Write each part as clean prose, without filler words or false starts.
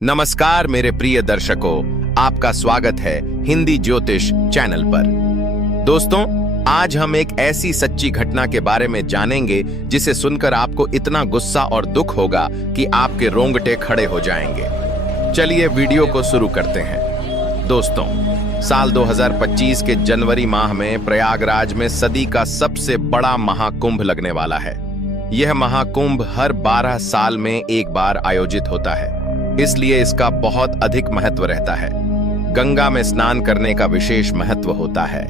नमस्कार मेरे प्रिय दर्शकों, आपका स्वागत है हिंदी ज्योतिष चैनल पर। दोस्तों, आज हम एक ऐसी सच्ची घटना के बारे में जानेंगे जिसे सुनकर आपको इतना गुस्सा और दुख होगा कि आपके रोंगटे खड़े हो जाएंगे। चलिए वीडियो को शुरू करते हैं। दोस्तों, साल 2025 के जनवरी माह में प्रयागराज में सदी का सबसे बड़ा महाकुंभ लगने वाला है। यह महाकुंभ हर 12 साल में एक बार आयोजित होता है, इसलिए इसका बहुत अधिक महत्व रहता है। गंगा में स्नान करने का विशेष महत्व होता है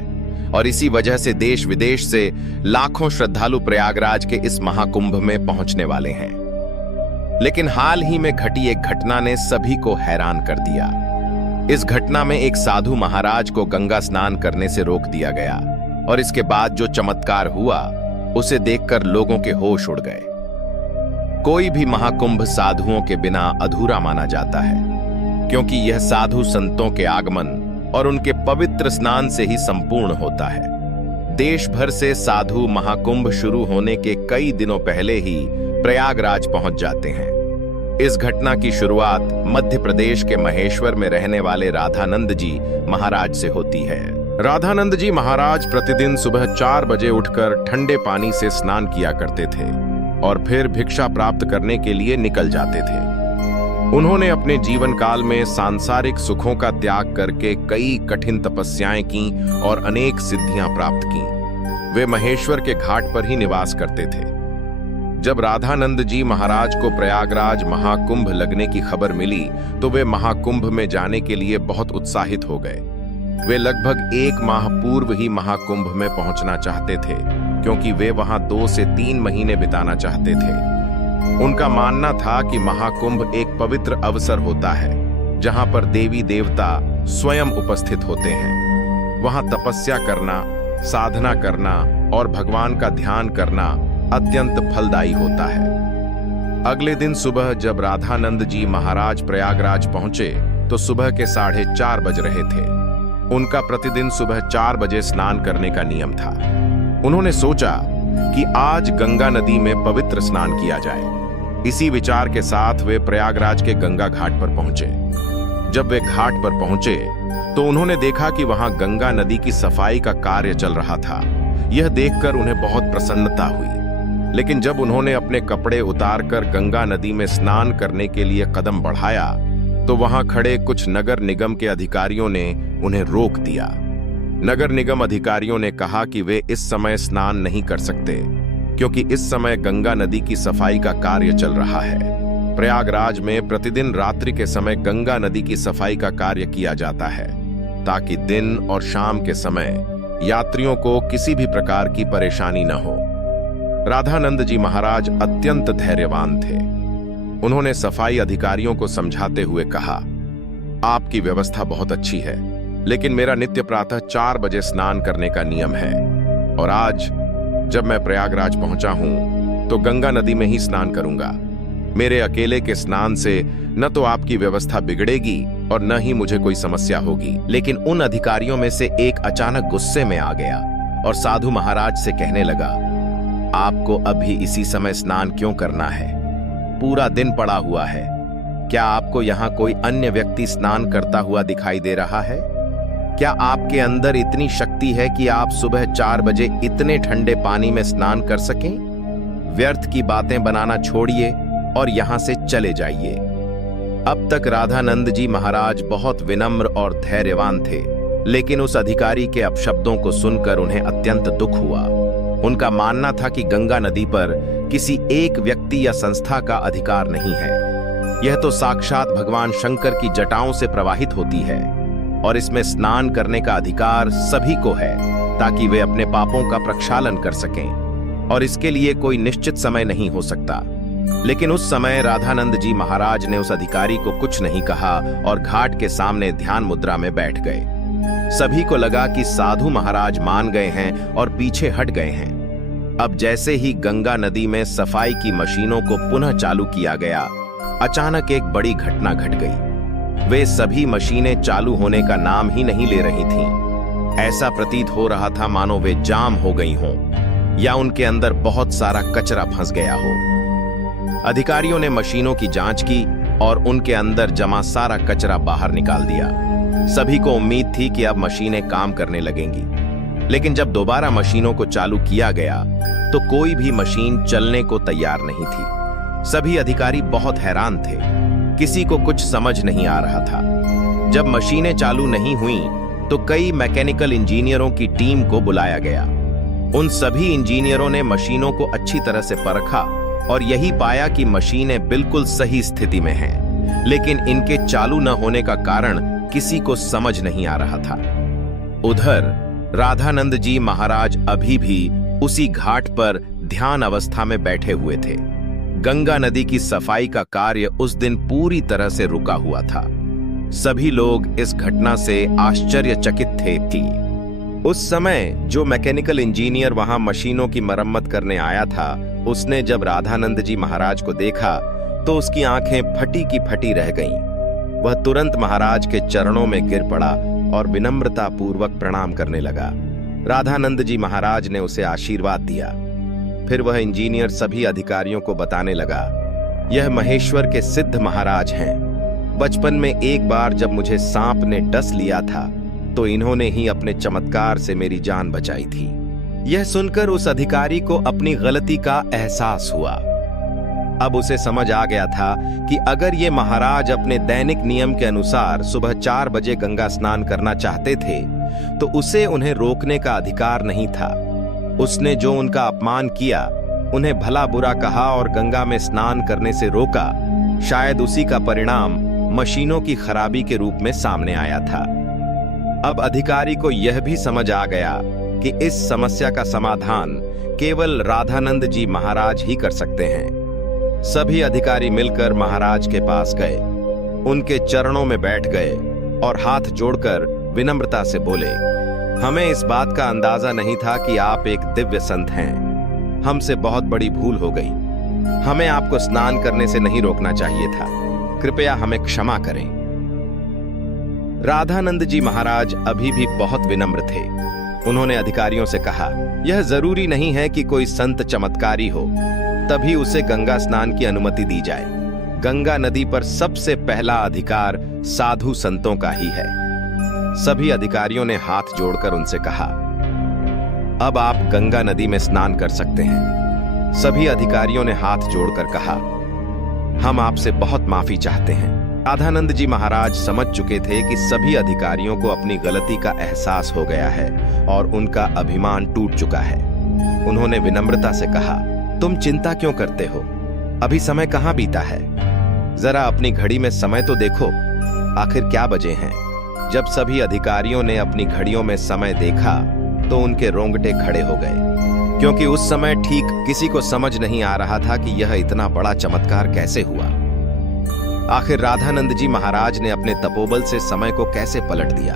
और इसी वजह से देश विदेश से लाखों श्रद्धालु प्रयागराज के इस महाकुंभ में पहुंचने वाले हैं। लेकिन हाल ही में घटी एक घटना ने सभी को हैरान कर दिया। इस घटना में एक साधु महाराज को गंगा स्नान करने से रोक दिया गया और इसके बाद जो चमत्कार हुआ उसे देखकर लोगों के होश उड़ गए। कोई भी महाकुंभ साधुओं के बिना अधूरा माना जाता है, क्योंकि यह साधु संतों के आगमन और उनके पवित्र स्नान से ही संपूर्ण होता है। देश भर से साधु महाकुंभ शुरू होने के कई दिनों पहले ही प्रयागराज पहुंच जाते हैं। इस घटना की शुरुआत मध्य प्रदेश के महेश्वर में रहने वाले राधानंद जी महाराज से होती है। राधानंद जी महाराज प्रतिदिन सुबह 4 बजे उठकर ठंडे पानी से स्नान किया करते थे और फिर भिक्षा प्राप्त करने के लिए निकल जाते थे। उन्होंने अपने जीवन काल में सांसारिक सुखों का त्याग करके कई कठिन तपस्याएं की और अनेक सिद्धियां प्राप्त की। वे महेश्वर के घाट पर ही निवास करते थे। जब राधानंद जी महाराज को प्रयागराज महाकुंभ लगने की खबर मिली तो वे महाकुंभ में जाने के लिए बहुत उत्साहित हो गए। वे लगभग 1 माह पूर्व ही महाकुंभ में पहुंचना चाहते थे, क्योंकि वे वहां 2 से 3 महीने बिताना चाहते थे। उनका मानना था कि महाकुंभ एक पवित्र अवसर होता है, जहां पर देवी देवता स्वयं उपस्थित होते हैं। वहां तपस्या करना, साधना करना और भगवान का ध्यान करना अत्यंत फलदायी होता है। अगले दिन सुबह जब राधानंद जी महाराज प्रयागराज पहुंचे तो सुबह के 4:30 बज रहे थे। उनका प्रतिदिन सुबह 4 बजे स्नान करने का नियम था। उन्होंने सोचा कि आज गंगा नदी में पवित्र स्नान किया जाए। इसी विचार के साथ वे प्रयागराज के गंगा घाट पर पहुंचे। जब वे घाट पर पहुंचे तो उन्होंने देखा कि वहां गंगा नदी की सफाई का कार्य चल रहा था। यह देखकर उन्हें बहुत प्रसन्नता हुई। लेकिन जब उन्होंने अपने कपड़े उतारकर गंगा नदी में स्नान करने के लिए कदम बढ़ाया तो वहां खड़े कुछ नगर निगम के अधिकारियों ने उन्हें रोक दिया। नगर निगम अधिकारियों ने कहा कि वे इस समय स्नान नहीं कर सकते, क्योंकि इस समय गंगा नदी की सफाई का कार्य चल रहा है। प्रयागराज में प्रतिदिन रात्रि के समय गंगा नदी की सफाई का कार्य किया जाता है, ताकि दिन और शाम के समय यात्रियों को किसी भी प्रकार की परेशानी न हो। राधानंद जी महाराज अत्यंत धैर्यवान थे। उन्होंने सफाई अधिकारियों को समझाते हुए कहा, आपकी व्यवस्था बहुत अच्छी है, लेकिन मेरा नित्य प्रातः 4 बजे स्नान करने का नियम है और आज जब मैं प्रयागराज पहुंचा हूं तो गंगा नदी में ही स्नान करूंगा। मेरे अकेले के स्नान से न तो आपकी व्यवस्था बिगड़ेगी और न ही मुझे कोई समस्या होगी। लेकिन उन अधिकारियों में से एक अचानक गुस्से में आ गया और साधु महाराज से कहने लगा, आपको अभी इसी समय स्नान क्यों करना है? पूरा दिन पड़ा हुआ है। क्या आपको यहाँ कोई अन्य व्यक्ति स्नान करता हुआ दिखाई दे रहा है? क्या आपके अंदर इतनी शक्ति है कि आप सुबह 4 बजे इतने ठंडे पानी में स्नान कर सकें? व्यर्थ की बातें बनाना छोड़िए और यहाँ से चले जाइए। अब तक राधानंद जी महाराज बहुत विनम्र और धैर्यवान थे, लेकिन उस अधिकारी के अपशब्दों को सुनकर उन्हें अत्यंत दुख हुआ। उनका मानना था कि गंगा नदी पर किसी एक व्यक्ति या संस्था का अधिकार नहीं है। यह तो साक्षात भगवान शंकर की जटाओं से प्रवाहित होती है और इसमें स्नान करने का अधिकार सभी को है, ताकि वे अपने पापों का प्रक्षालन कर सकें, और इसके लिए कोई निश्चित समय नहीं हो सकता। लेकिन उस समय राधानंद जी महाराज ने उस अधिकारी को कुछ नहीं कहा और घाट के सामने ध्यान मुद्रा में बैठ गए। सभी को लगा कि साधु महाराज मान गए हैं और पीछे हट गए हैं। अब जैसे ही गंगा नदी में सफाई की मशीनों को पुनः चालू किया गया, अचानक एक बड़ी घटना घट गई। वे सभी मशीनें चालू होने का नाम ही नहीं ले रही थीं। ऐसा प्रतीत हो रहा था मानो वे जाम हो गई हों या उनके अंदर बहुत सारा कचरा फंस गया हो। अधिकारियों ने मशीनों की जांच की और उनके अंदर जमा सारा कचरा बाहर निकाल दिया। सभी को उम्मीद थी कि अब मशीनें काम करने लगेंगी, लेकिन जब दोबारा मशीनों को चालू किया गया तो कोई भी मशीन चलने को तैयार नहीं थी। सभी अधिकारी बहुत हैरान थे, किसी को कुछ समझ नहीं आ रहा था। जब मशीनें चालू नहीं हुईं, तो कई मैकेनिकल इंजीनियरों की टीम को बुलाया गया। उन सभी इंजीनियरों ने मशीनों को अच्छी तरह से परखा और यही पाया कि मशीनें बिल्कुल सही स्थिति में हैं, लेकिन इनके चालू न होने का कारण किसी को समझ नहीं आ रहा था। उधर राधानंद जी महाराज अभी भी उसी घाट पर ध्यान अवस्था में बैठे हुए थे। गंगा नदी की सफाई का कार्य उस दिन पूरी तरह से रुका हुआ था। सभी लोग इस घटना से आश्चर्यचकित थे कि उस समय जो मैकेनिकल इंजीनियर वहां मशीनों की मरम्मत करने आया था, उसने जब राधानंद जी महाराज को देखा तो उसकी आंखें फटी की फटी रह गईं। वह तुरंत महाराज के चरणों में गिर पड़ा और विनम्रता पूर्वक प्रणाम करने लगा। राधानंद जी महाराज ने उसे आशीर्वाद दिया। फिर वह इंजीनियर सभी अधिकारियों को बताने लगा, यह महेश्वर के सिद्ध महाराज हैं। बचपन में एक बार जब मुझे सांप ने डस लिया था तो इन्होंने ही अपने चमत्कार से मेरी जान बचाई थी। यह सुनकर उस अधिकारी को अपनी गलती का एहसास हुआ। अब उसे समझ आ गया था कि अगर ये महाराज अपने दैनिक नियम के अनुसार सुबह 4 बजे गंगा स्नान करना चाहते थे तो उसे उन्हें रोकने का अधिकार नहीं था। उसने जो उनका अपमान किया, उन्हें भला बुरा कहा और गंगा में स्नान करने से रोका, शायद उसी का परिणाम मशीनों की खराबी के रूप में सामने आया था। अब अधिकारी को यह भी समझ आ गया कि इस समस्या का समाधान केवल राधानंद जी महाराज ही कर सकते हैं। सभी अधिकारी मिलकर महाराज के पास गए, उनके चरणों में बैठ गए और हाथ जोड़कर विनम्रता से बोले, हमें इस बात का अंदाजा नहीं था कि आप एक दिव्य संत हैं। हमसे बहुत बड़ी भूल हो गई। हमें आपको स्नान करने से नहीं रोकना चाहिए था। कृपया हमें क्षमा करें। राधानंद जी महाराज अभी भी बहुत विनम्र थे। उन्होंने अधिकारियों से कहा, यह जरूरी नहीं है कि कोई संत चमत्कारी हो तभी उसे गंगा स्नान की अनुमति दी जाए। गंगा नदी पर सबसे पहला अधिकार साधु संतों का ही है। सभी अधिकारियों ने हाथ जोड़कर उनसे कहा, अब आप गंगा नदी में स्नान कर सकते हैं। सभी अधिकारियों ने हाथ जोड़कर कहा, हम आपसे बहुत माफी चाहते हैं। राधानंद जी महाराज समझ चुके थे कि सभी अधिकारियों को अपनी गलती का एहसास हो गया है और उनका अभिमान टूट चुका है। उन्होंने विनम्रता से कहा, तुम चिंता क्यों करते हो? अभी समय कहाँ बीता है? जरा अपनी घड़ी में समय तो देखो, आखिर क्या बजे हैं? जब सभी अधिकारियों ने अपनी घड़ियों में समय देखा तो उनके रोंगटे खड़े हो गए, क्योंकि उस समय ठीक किसी को समझ नहीं आ रहा था कि यह इतना बड़ा चमत्कार कैसे हुआ। आखिर राधानंद जी महाराज ने अपने तपोबल से समय को कैसे पलट दिया।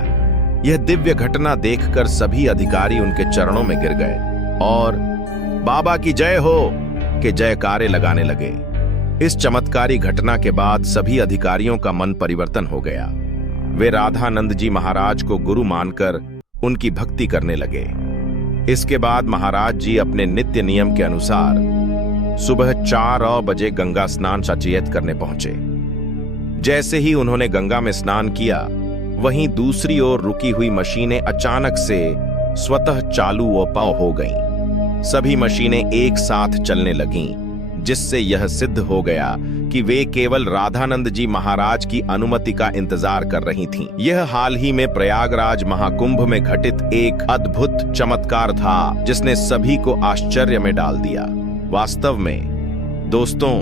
यह दिव्य घटना देखकर सभी अधिकारी उनके चरणों में गिर गए और बाबा की जय हो के जयकारे लगाने लगे। इस चमत्कारी घटना के बाद सभी अधिकारियों का मन परिवर्तन हो गया। वे राधानंद जी महाराज को गुरु मानकर उनकी भक्ति करने लगे। इसके बाद महाराज जी अपने नित्य नियम के अनुसार सुबह 4 बजे गंगा स्नान सचेत करने पहुंचे। जैसे ही उन्होंने गंगा में स्नान किया, वहीं दूसरी ओर रुकी हुई मशीनें अचानक से स्वतः चालू व पाव हो गईं। सभी मशीनें एक साथ चलने लगीं, जिससे यह सिद्ध हो गया कि वे केवल राधानंद जी महाराज की अनुमति का इंतजार कर रही थीं। यह हाल ही में प्रयागराज महाकुंभ में घटित एक अद्भुत चमत्कार था, जिसने सभी को आश्चर्य में डाल दिया। वास्तव में दोस्तों,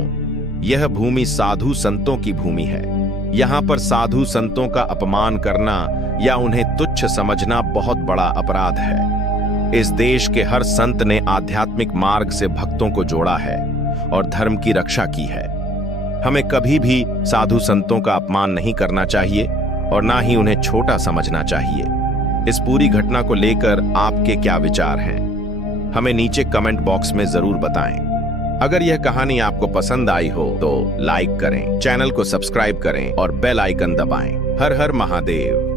यह भूमि साधु संतों की भूमि है। यहाँ पर साधु संतों का अपमान करना या उन्हें तुच्छ समझना बहुत बड़ा अपराध है। इस देश के हर संत ने आध्यात्मिक मार्ग से भक्तों को जोड़ा है और धर्म की रक्षा की है। हमें कभी भी साधु संतों का अपमान नहीं करना चाहिए और ना ही उन्हें छोटा समझना चाहिए। इस पूरी घटना को लेकर आपके क्या विचार हैं? हमें नीचे कमेंट बॉक्स में जरूर बताएं। अगर यह कहानी आपको पसंद आई हो तो लाइक करें, चैनल को सब्सक्राइब करें और बेल आइकन दबाएं। हर हर महादेव।